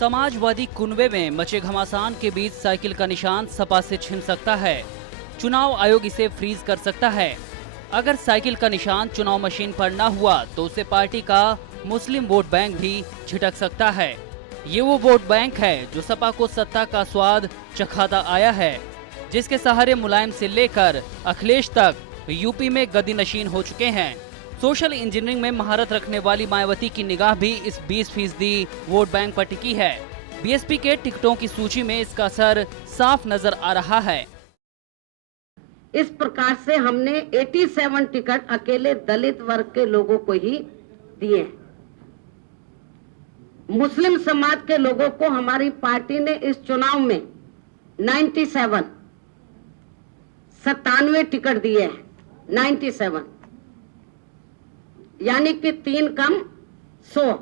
समाजवादी कुनबे में मचे घमासान के बीच साइकिल का निशान सपा से छिन सकता है। चुनाव आयोग इसे फ्रीज कर सकता है। अगर साइकिल का निशान चुनाव मशीन पर न हुआ तो उसे पार्टी का मुस्लिम वोट बैंक भी झिटक सकता है। ये वो वोट बैंक है जो सपा को सत्ता का स्वाद चखाता आया है, जिसके सहारे मुलायम से लेकर अखिलेश तक यूपी में गद्दी नशीन हो चुके हैं। सोशल इंजीनियरिंग में महारत रखने वाली मायावती की निगाह भी इस 20% वोट बैंक पर टिकी है। बीएसपी के टिकटों की सूची में इसका असर साफ नजर आ रहा है। इस प्रकार से हमने 87 टिकट अकेले दलित वर्ग के लोगों को ही दिए। मुस्लिम समाज के लोगों को हमारी पार्टी ने इस चुनाव में 97 टिकट दिए हैं। 97 यानी कि 3 कम 100।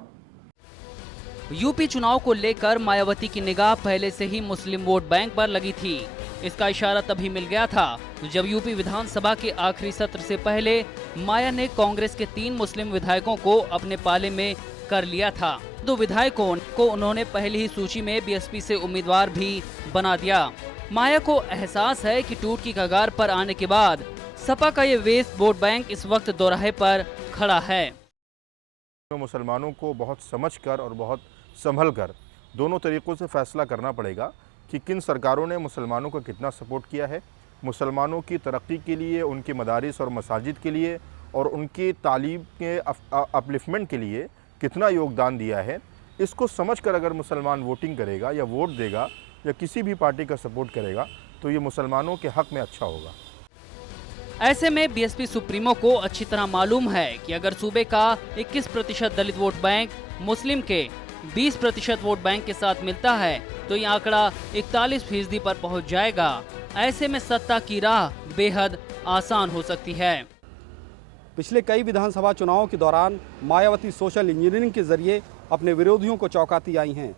यूपी चुनाव को लेकर मायावती की निगाह पहले से ही मुस्लिम वोट बैंक पर लगी थी। इसका इशारा तभी मिल गया था जब यूपी विधानसभा के आखिरी सत्र से पहले माया ने कांग्रेस के 3 मुस्लिम विधायकों को अपने पाले में कर लिया था। 2 विधायकों को उन्होंने पहली ही सूची में बीएसपी से उम्मीदवार भी बना दिया। माया को एहसास है कि टूट की कगार पर आने के बाद सपा का ये वेस्ट वोट बैंक इस वक्त दोराहे पर खड़ा है। मुसलमानों को बहुत समझकर और बहुत संभल कर दोनों तरीक़ों से फैसला करना पड़ेगा कि किन सरकारों ने मुसलमानों को कितना सपोर्ट किया है, मुसलमानों की तरक्की के लिए, उनकी मदारिस और मसाजिद के लिए और उनकी तालीम के अपलिफ्टमेंट के लिए कितना योगदान दिया है। इसको समझकर अगर मुसलमान वोटिंग करेगा या वोट देगा या किसी भी पार्टी का सपोर्ट करेगा तो ये मुसलमानों के हक़ में अच्छा होगा। ऐसे में बीएसपी सुप्रीमो को अच्छी तरह मालूम है कि अगर सूबे का 21% दलित वोट बैंक मुस्लिम के 20% वोट बैंक के साथ मिलता है तो ये आंकड़ा 41% पर पहुंच जाएगा। ऐसे में सत्ता की राह बेहद आसान हो सकती है। पिछले कई विधानसभा चुनावों के दौरान मायावती सोशल इंजीनियरिंग के जरिए अपने विरोधियों को चौंकाती आई हैं,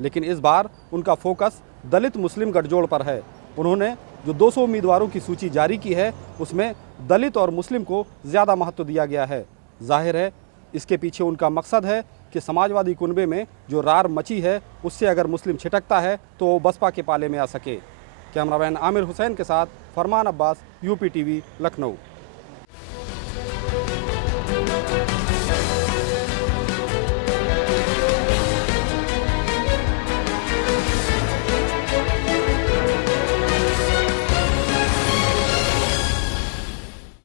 लेकिन इस बार उनका फोकस दलित मुस्लिम गठजोड़ पर है। उन्होंने जो 200 उम्मीदवारों की सूची जारी की है उसमें दलित और मुस्लिम को ज़्यादा महत्व दिया गया है। जाहिर है इसके पीछे उनका मकसद है कि समाजवादी कुनबे में जो रार मची है उससे अगर मुस्लिम छिटकता है तो वो बसपा के पाले में आ सके। कैमरामैन आमिर हुसैन के साथ फरमान अब्बास, यूपी टीवी, लखनऊ।